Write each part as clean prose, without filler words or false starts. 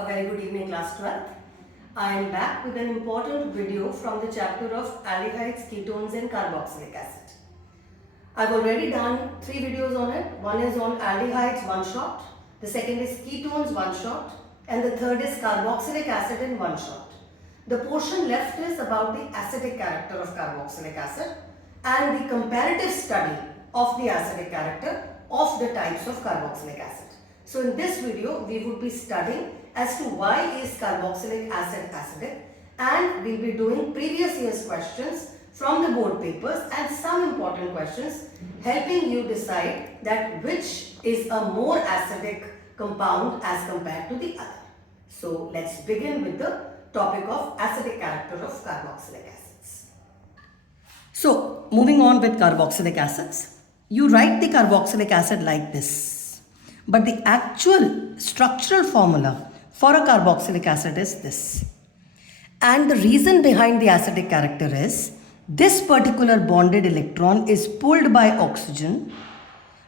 A very good evening, class 12th. I am back with an important video from the chapter of aldehydes, ketones and carboxylic acid. I've already done 3 videos on it. One is on aldehydes, one shot. The second is ketones, one shot. And the third is carboxylic acid in one shot. The portion left is about the acidic character of carboxylic acid and the comparative study of the acidic character of the types of carboxylic acid. So in this video, we would be studying as to why is carboxylic acid acidic, and we'll be doing previous year's questions from the board papers and some important questions helping you decide that which is a more acidic compound as compared to the other. So let's begin with the topic of acidic character of carboxylic acids. So moving on with carboxylic acids, you write the carboxylic acid like this. But the actual structural formula for a carboxylic acid is this. And the reason behind the acidic character is this particular bonded electron is pulled by oxygen,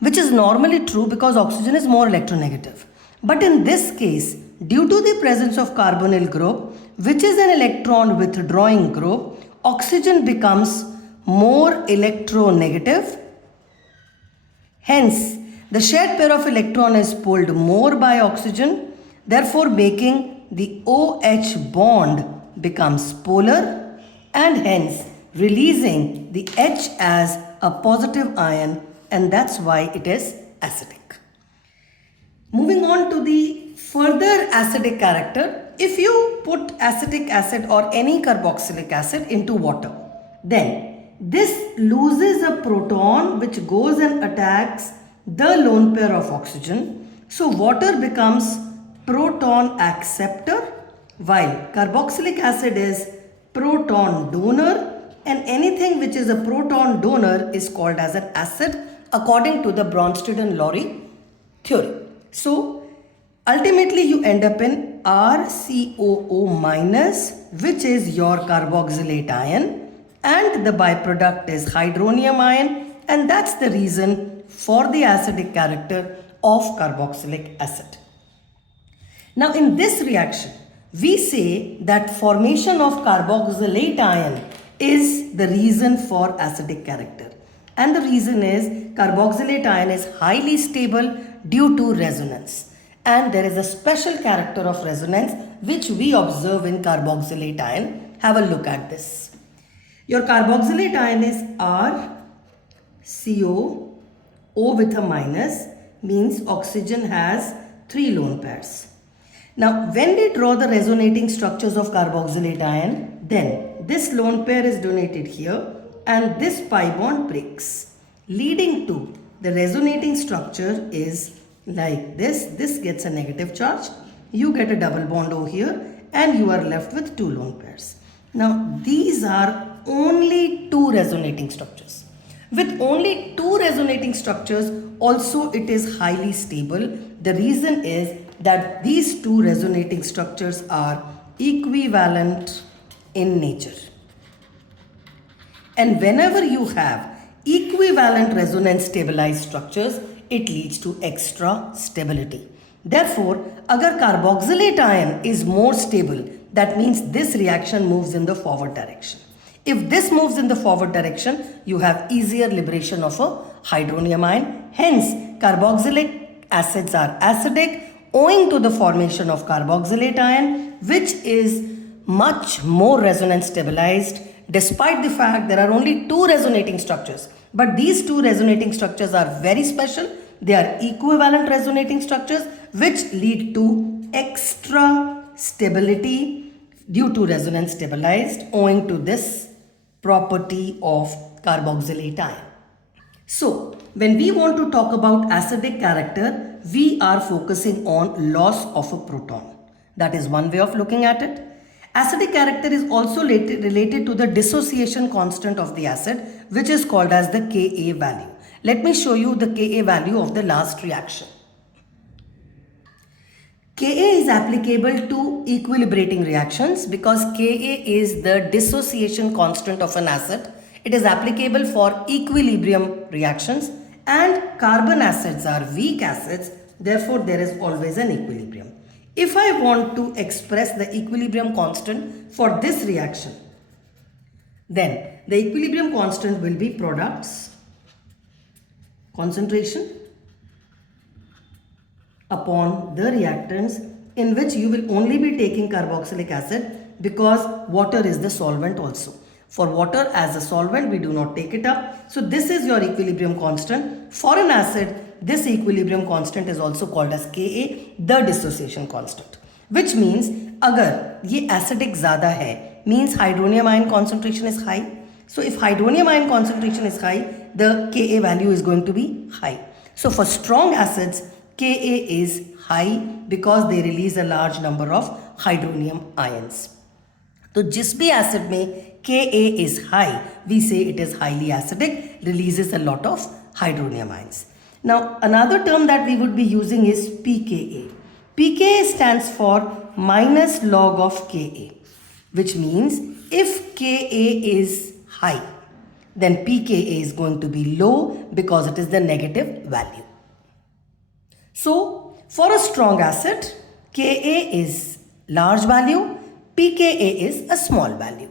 which is normally true because oxygen is more electronegative. But in this case, due to the presence of carbonyl group, which is an electron withdrawing group, oxygen becomes more electronegative. Hence, the shared pair of electron is pulled more by oxygen, therefore making the OH bond becomes polar and hence releasing the H as a positive ion, and that's why it is acidic. Moving on to the further acidic character, if you put acetic acid or any carboxylic acid into water, then this loses a proton which goes and attacks the lone pair of oxygen. So water becomes proton acceptor while carboxylic acid is proton donor, and anything which is a proton donor is called as an acid according to the Bronsted and Lowry theory. So ultimately you end up in RCOO minus, which is your carboxylate ion, and the byproduct is hydronium ion, and that's the reason for the acidic character of carboxylic acid. Now in this reaction, we say that formation of carboxylate ion is the reason for acidic character. And the reason is carboxylate ion is highly stable due to resonance. And there is a special character of resonance which we observe in carboxylate ion. Have a look at this. Your carboxylate ion is RCO. O with a minus means oxygen has 3 lone pairs. Now when we draw the resonating structures of carboxylate ion, then this lone pair is donated here and this pi bond breaks, leading to the resonating structure is like this. This gets a negative charge, you get a double bond over here and you are left with 2 lone pairs. Now these are only 2 resonating structures. With only 2 resonating structures, also it is highly stable. The reason is that these 2 resonating structures are equivalent in nature. And whenever you have equivalent resonance stabilized structures, it leads to extra stability. Therefore, agar carboxylate ion is more stable, that means this reaction moves in the forward direction. If this moves in the forward direction, you have easier liberation of a hydronium ion. Hence, carboxylic acids are acidic owing to the formation of carboxylate ion, which is much more resonance stabilized despite the fact there are only 2 resonating structures. But these 2 resonating structures are very special. They are equivalent resonating structures which lead to extra stability due to resonance stabilized owing to this property of carboxylate ion. So when we want to talk about acidic character, we are focusing on loss of a proton. That is one way of looking at it. Acidic character is also related to the dissociation constant of the acid, which is called as the Ka value. Let me show you the Ka value of the last reaction. Ka is applicable to equilibrating reactions because Ka is the dissociation constant of an acid. It is applicable for equilibrium reactions, and carbon acids are weak acids, therefore there is always an equilibrium. if I want to express the equilibrium constant for this reaction, then the equilibrium constant will be products concentration upon the reactants, in which you will only be taking carboxylic acid because water is the solvent also. For water as a solvent, we do not take it up. So this is your equilibrium constant. For an acid, this equilibrium constant is also called as Ka, the dissociation constant. Which means, agar ye acidic zyada hai, means hydronium ion concentration is high. So if hydronium ion concentration is high, the Ka value is going to be high. So for strong acids, Ka is high because they release a large number of hydronium ions. So जिस भी acid में Ka is high, we say it is highly acidic, releases a lot of hydronium ions. Now another term that we would be using is pKa. pKa stands for minus log of Ka, which means if Ka is high, then pKa is going to be low because it is the negative value. So for a strong acid, Ka is large value, pKa is a small value.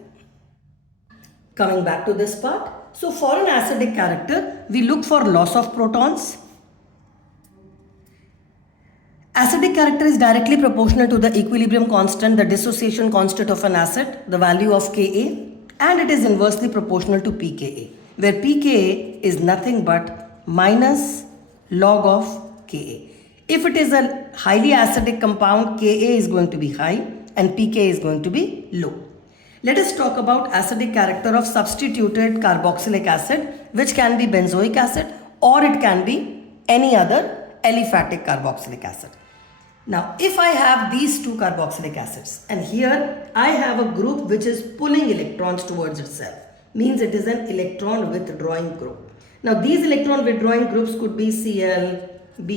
Coming back to this part, so for an acidic character, we look for loss of protons. Acidic character is directly proportional to the equilibrium constant, the dissociation constant of an acid, the value of Ka, and it is inversely proportional to pKa, where pKa is nothing but minus log of Ka. If it is a highly acidic compound, Ka is going to be high and pK is going to be low. Let us talk about acidic character of substituted carboxylic acid, which can be benzoic acid or it can be any other aliphatic carboxylic acid. Now, if I have these two carboxylic acids and here I have a group which is pulling electrons towards itself, means it is an electron withdrawing group. Now, these electron withdrawing groups could be Cl, Br,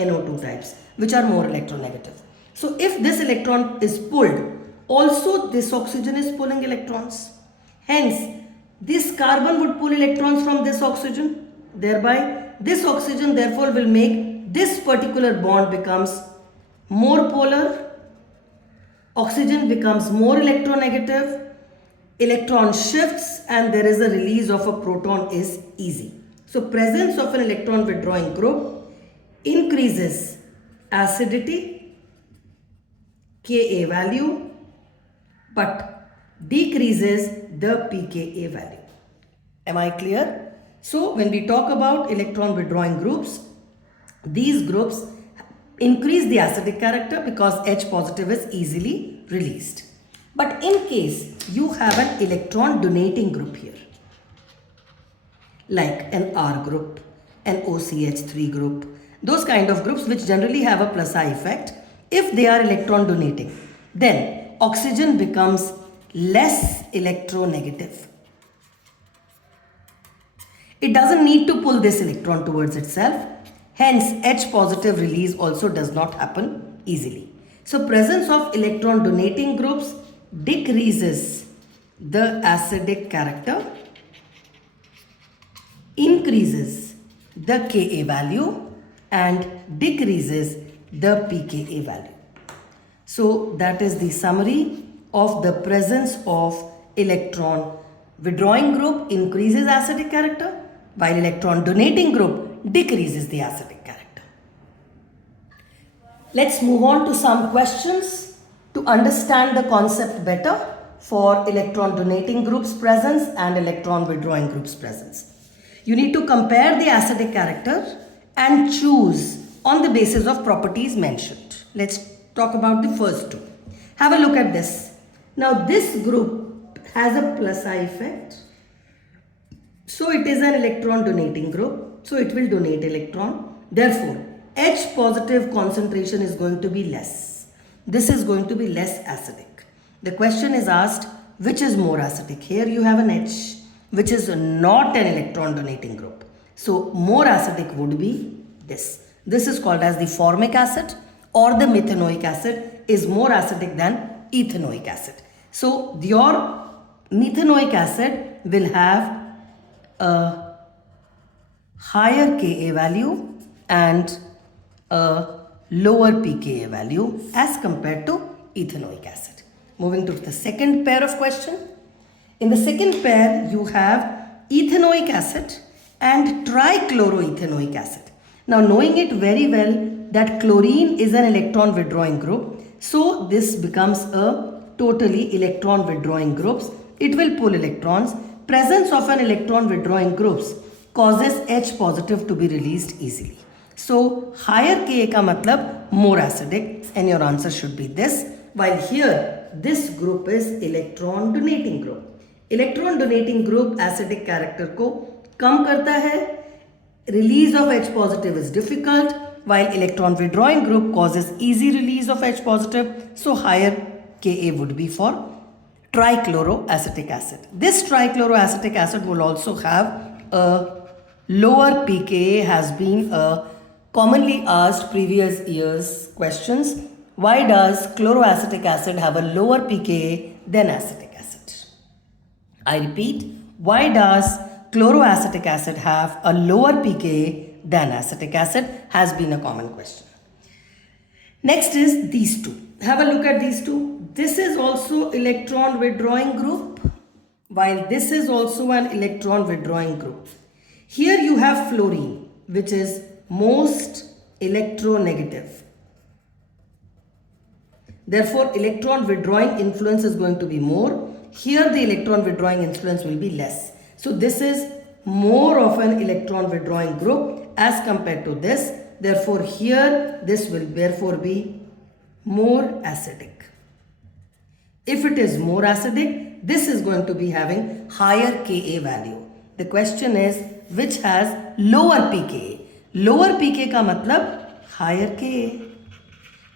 NO2 types, which are more electronegative. So, if this electron is pulled, also this oxygen is pulling electrons. Hence, this carbon would pull electrons from this oxygen. Thereby, this oxygen therefore will make this particular bond becomes more polar. Oxygen becomes more electronegative. Electron shifts and there is a release of a proton is easy. So, presence of an electron withdrawing group increases acidity, Ka value, but decreases the pKa value. Am I clear? So when we talk about electron withdrawing groups, these groups increase the acidic character because H positive is easily released. But in case you have an electron donating group here, like an R group, an OCH3 group, those kind of groups which generally have a plus I effect, if they are electron donating, then oxygen becomes less electronegative. It doesn't need to pull this electron towards itself. Hence, H positive release also does not happen easily. So, presence of electron donating groups decreases the acidic character, increases the Ka value and decreases the pKa value. So that is the summary of the presence of electron withdrawing group increases acidic character, while electron donating group decreases the acidic character. Let's move on to some questions to understand the concept better for electron donating group's presence and electron withdrawing group's presence. You need to compare the acidic character and choose on the basis of properties mentioned. Let's talk about the first two. Have a look at this. Now this group has a plus I effect. So it is an electron donating group. So it will donate electron. Therefore, H positive concentration is going to be less. This is going to be less acidic. The question is asked, which is more acidic? Here you have an H, which is not an electron donating group. So more acidic would be this. This is called as the formic acid, or the methanoic acid is more acidic than ethanoic acid. So your methanoic acid will have a higher Ka value and a lower pKa value as compared to ethanoic acid. Moving to the second pair of question. In the second pair, you have ethanoic acid and trichloroethanoic acid. Now, knowing it very well that chlorine is an electron withdrawing group, so this becomes a totally electron withdrawing groups. It will pull electrons. Presence of an electron withdrawing groups causes H positive to be released easily. So, higher Ka ka matlab more acidic, and your answer should be this. While here, this group is electron donating group. Electron donating group acidic character को कम करता है. Release of H positive is difficult, while electron withdrawing group causes easy release of H positive. So higher Ka would be for trichloroacetic acid. This trichloroacetic acid will also have a lower pKa, has been a commonly asked previous year's questions. Why does chloroacetic acid have a lower pKa than acetic acid? I repeat, why does chloroacetic acid have a lower pKa than acetic acid has been a common question. Next is these two. Have a look at these two. This is also electron withdrawing group, while this is also an electron withdrawing group. Here you have fluorine, which is most electronegative. Therefore, electron withdrawing influence is going to be more. Here the electron withdrawing influence will be less. So this is more of an electron withdrawing group as compared to this. Therefore, here this will therefore be more acidic. If it is more acidic, this is going to be having higher Ka value. The question is which has lower pKa. Lower pKa का मतलब higher Ka.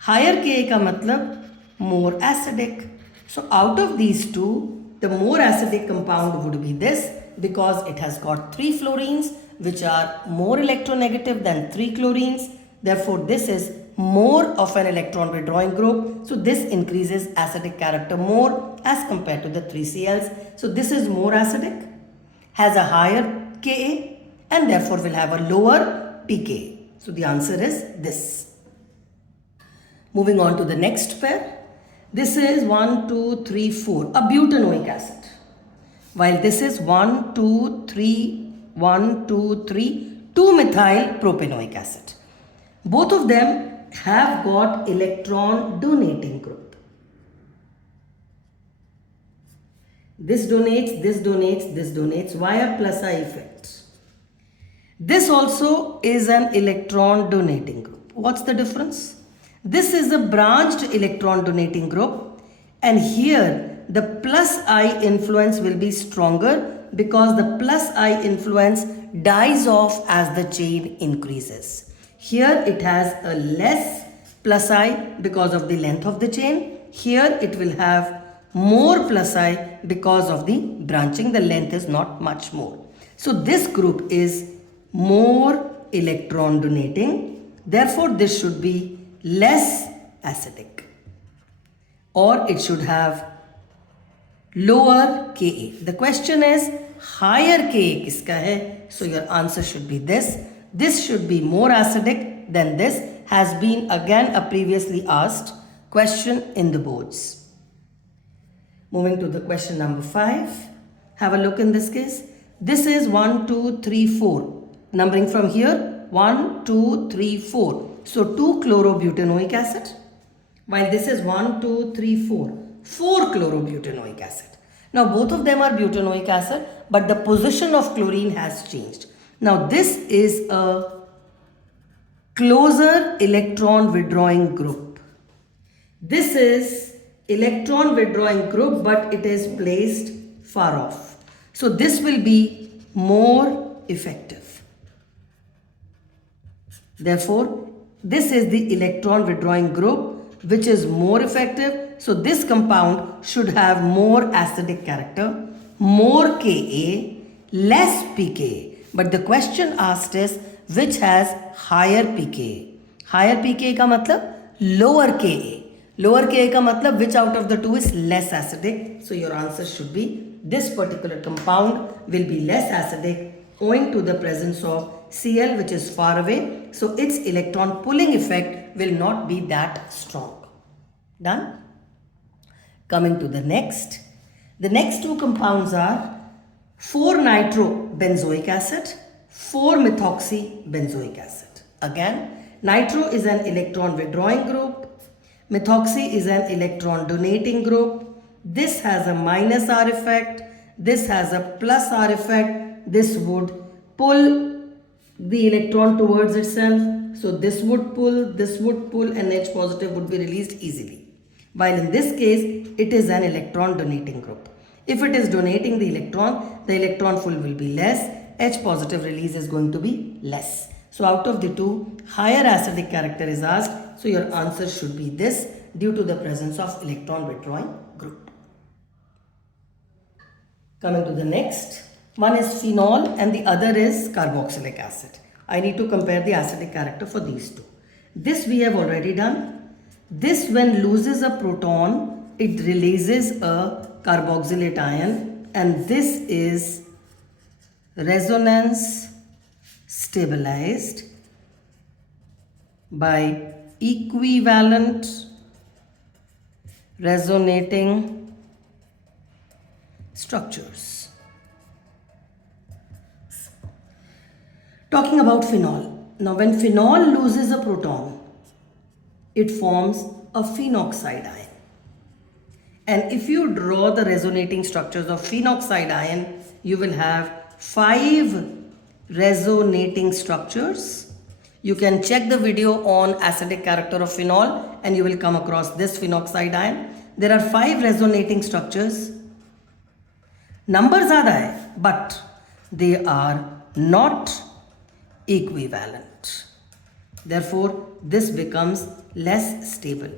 Higher Ka का मतलब more acidic. So out of these two, the more acidic compound would be this, because it has got 3 fluorines which are more electronegative than 3 chlorines. Therefore, this is more of an electron withdrawing group. So this increases acidic character more as compared to the 3Cls. So this is more acidic, has a higher Ka, and therefore will have a lower pKa. So the answer is this. Moving on to the next pair. This is 1, 2, 3, 4, a butanoic acid. While this is 1, 2, 3, 1, 2, 3, 2-methyl propanoic acid. Both of them have got electron donating group. This donates, this donates, this donates via plus I effect. This also is an electron donating group. What's the difference? This is a branched electron donating group, and here the plus I influence will be stronger because the plus I influence dies off as the chain increases. Here it has a less plus I because of the length of the chain. Here it will have more plus I because of the branching. The length is not much more. So this group is more electron donating. Therefore, this should be less acidic, or it should have lower Ka. The question is higher Ka kiska hai? So your answer should be this. This should be more acidic than this, has been again a previously asked question in the boards. Moving to the question number 5. Have a look in this case. This is 1, 2, 3, 4. Numbering from here 1, 2, 3, 4. So 2-chlorobutanoic acid, while this is 1, 2, 3, 4, 4-chlorobutanoic acid. Now both of them are butanoic acid, but the position of chlorine has changed. Now this is a closer electron withdrawing group. This is electron withdrawing group, but it is placed far off. So this will be more effective. Therefore, this is the electron withdrawing group which is more effective. So this compound should have more acidic character, more Ka, less pKa. But the question asked is which has higher pKa. Higher pKa का मतलब lower Ka. Lower Ka का मतलब which out of the two is less acidic. So your answer should be this particular compound will be less acidic owing to the presence of Cl which is far away. So its electron pulling effect will not be that strong. Done? Coming to the next. The next two compounds are 4-nitrobenzoic acid, 4-methoxybenzoic acid. Again, nitro is an electron withdrawing group. Methoxy is an electron donating group. This has a minus R effect. This has a plus R effect. This would pull the electron towards itself. So this would pull, and H positive would be released easily. While in this case, it is an electron donating group. If it is donating the electron full will be less. H positive release is going to be less. So out of the two, higher acidic character is asked. So your answer should be this due to the presence of electron withdrawing group. Coming to the next. One is phenol and the other is carboxylic acid. I need to compare the acidic character for these two. This we have already done. This when loses a proton, it releases a carboxylate ion, and this is resonance stabilized by equivalent resonating structures. Talking about phenol. Now when phenol loses a proton, it forms a phenoxide ion. And if you draw the resonating structures of phenoxide ion, you will have 5 resonating structures. You can check the video on acidic character of phenol and you will come across this phenoxide ion. There are 5 resonating structures. Numbers are there, but they are not equivalent. Therefore, this becomes less stable.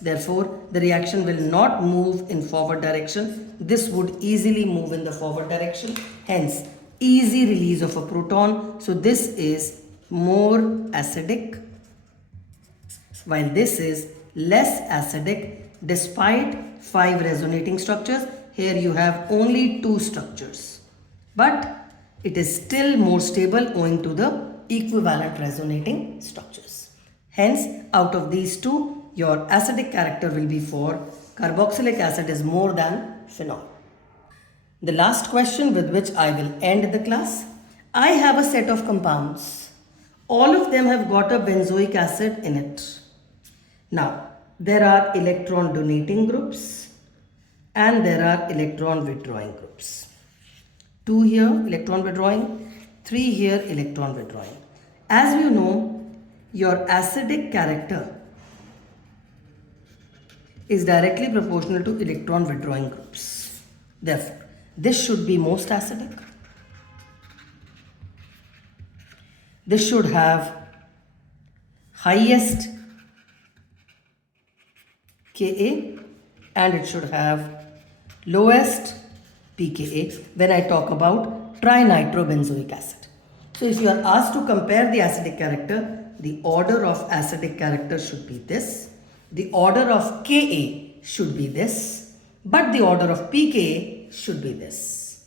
Therefore, the reaction will not move in forward direction. This would easily move in the forward direction. Hence, easy release of a proton. So this is more acidic, while this is less acidic despite 5 resonating structures. Here you have only 2 structures. But it is still more stable owing to the equivalent resonating structures. Hence, out of these two, your acidic character will be for carboxylic acid is more than phenol. The last question with which I will end the class. I have a set of compounds. All of them have got a benzoic acid in it. Now, there are electron donating groups and there are electron withdrawing groups. 2 here electron withdrawing, 3 here electron withdrawing. As you know, your acidic character is directly proportional to electron withdrawing groups. Therefore, this should be most acidic. This should have highest Ka and it should have lowest pKa when I talk about trinitrobenzoic acid. So if you are asked to compare the acidic character, the order of acidic character should be this. The order of Ka should be this, but the order of pKa should be this.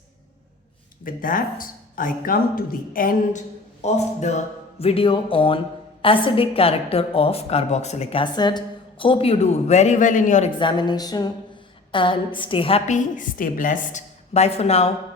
With that, I come to the end of the video on acidic character of carboxylic acid. Hope you do very well in your examination and stay happy, stay blessed. Bye for now.